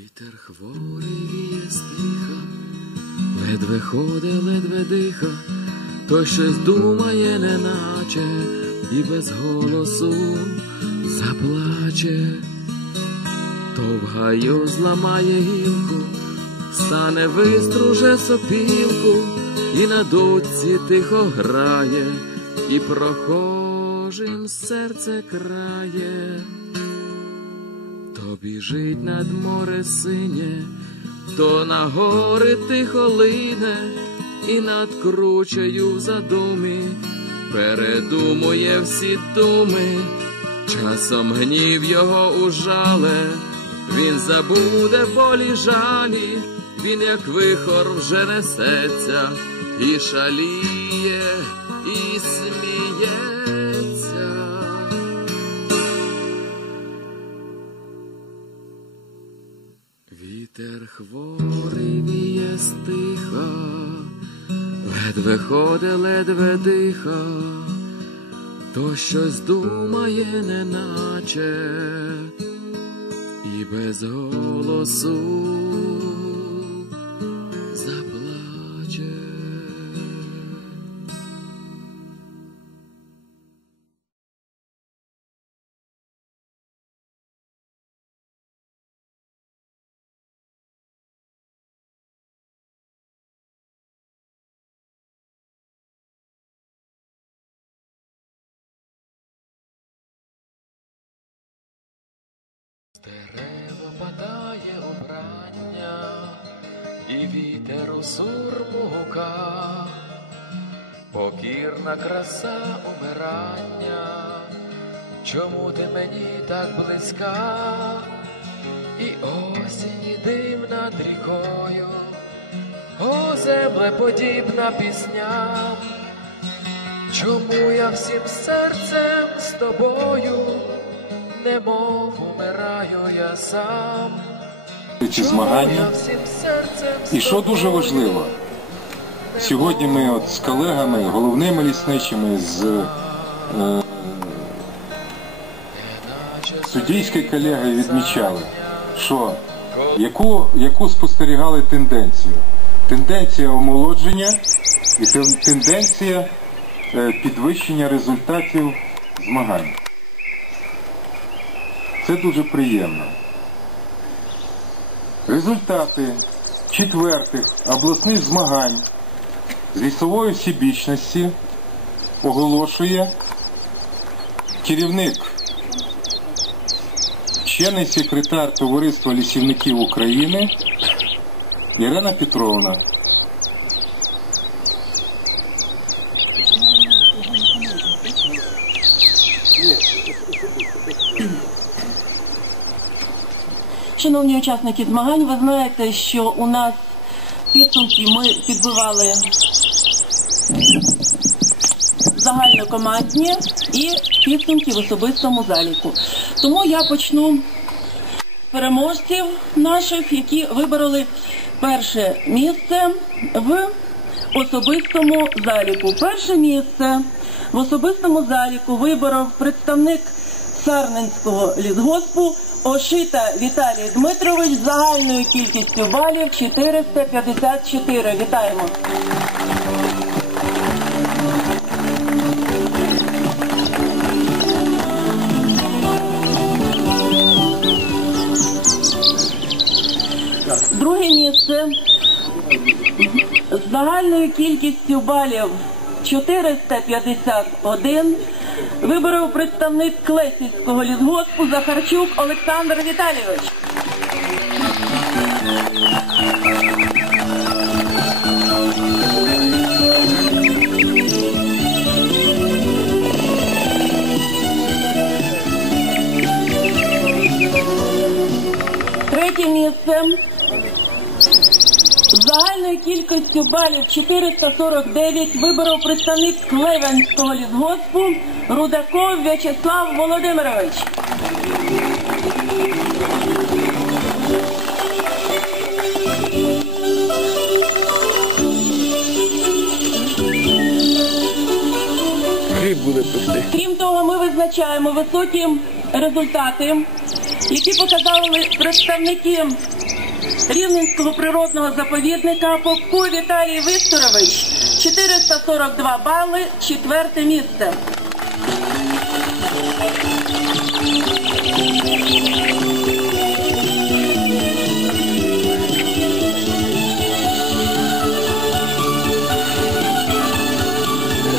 Вітер хворий віє стиха, ледве ходить, ледве диха, то щось думає, неначе, і без голосу заплаче, то в гаю зламає гілку, стане виструже сопілку, і на дудці тихо грає, і прохожим серце крає. То біжить над море синє, то на гори тихо лине, і над кручею в задумі передумує всі думи, часом гнів його ужале, він забуде болі жалі, він, як вихор, вже несеться, і шаліє, і сміється. Вітер хворий віє стиха, ледве ходе, ледве диха, то щось думає, неначе, і без голосу дерева падає обрання, і вітер у сурму гука, покірна краса умирання, чому ти мені так близька, і осінь дим над рікою, о земле подібна пісням, чому я всім серцем з тобою? Немов умираю я сам. ці змагання. І що дуже важливо, сьогодні ми от з колегами, головними лісничими, з е, суддійською колегою відмічали, що яку, яку спостерігали тенденцію? Тенденція омолодження і тенденція е, підвищення результатів змагань. Це дуже приємно. Результати четвертих обласних змагань з лісової всебічності оголошує керівник, чинний секретар Товариства лісівників України Ірина Петровна. Шановні учасники змагань, ви знаєте, що у нас підсумки ми підбивали загальнокомандні і підсумки в особистому заліку. Тому я почну з переможців наших, які вибороли перше місце в особистому заліку. Перше місце в особистому заліку виборов представник Сарненського лісгоспу Ошита Віталій Дмитрович з загальною кількістю балів 454. Вітаємо. Друге місце з загальною кількістю балів 451 виборов представник Клесівського лісгоспу Захарчук Олександр Віталійович. Третє місце з загальною кількістю балів 449 виборов представник Клевенського лісгоспу Рудаков В'ячеслав Володимирович. Буде пекти. Крім того, ми визначаємо високі результати які показали представники Рівненського природного заповідника Попко Віталій Вікторович 442 бали, четверте місце.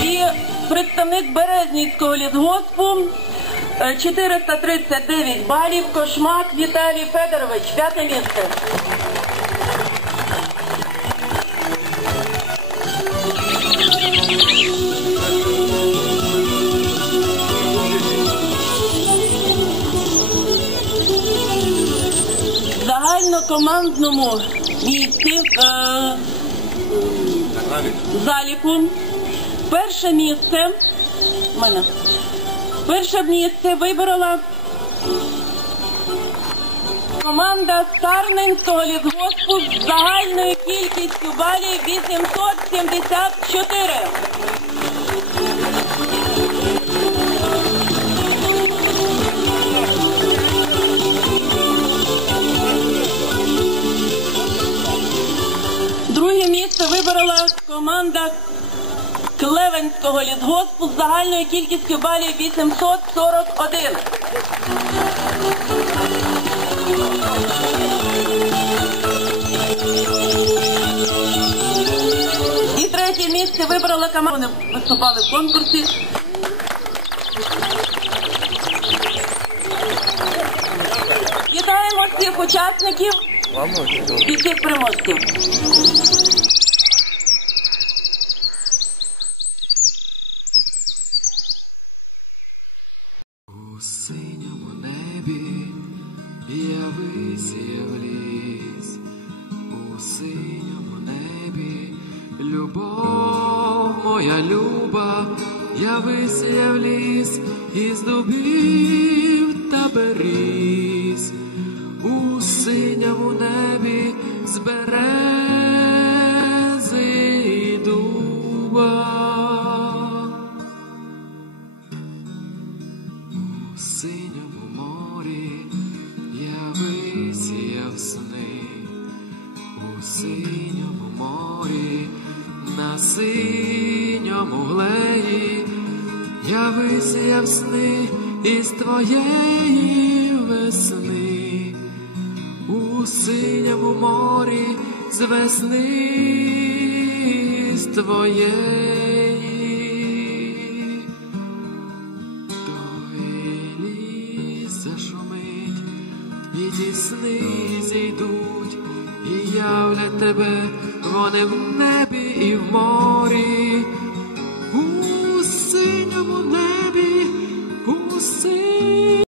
І представник Березнівського лісгоспу е, 439 балів, Кошмак Віталій Федорович, п'яте місце. Загальнокомандному місці е, заліку перше місце мене. Перше місце виборола команда Старненського лісгоспу з загальною кількістю балів 874. Клевенського лісгоспу з загальною кількістю балів 841. І третє місце вибрала команда. Вони виступали в конкурсі. Вітаємо всіх учасників і всіх переможців. У синьому небі явись явлісь, у синьому небі любов моя люба, явись явлісь із дубів та беріз, у синьому небі з синьому морі явись ясни, у синьому морі, на синьому глеї, явись ясни із твоєї весни, у синьому морі з весни з твоєї. ті сни зійдуть, і являть тебе вони в небі і в морі, у синьому небі, у синьому.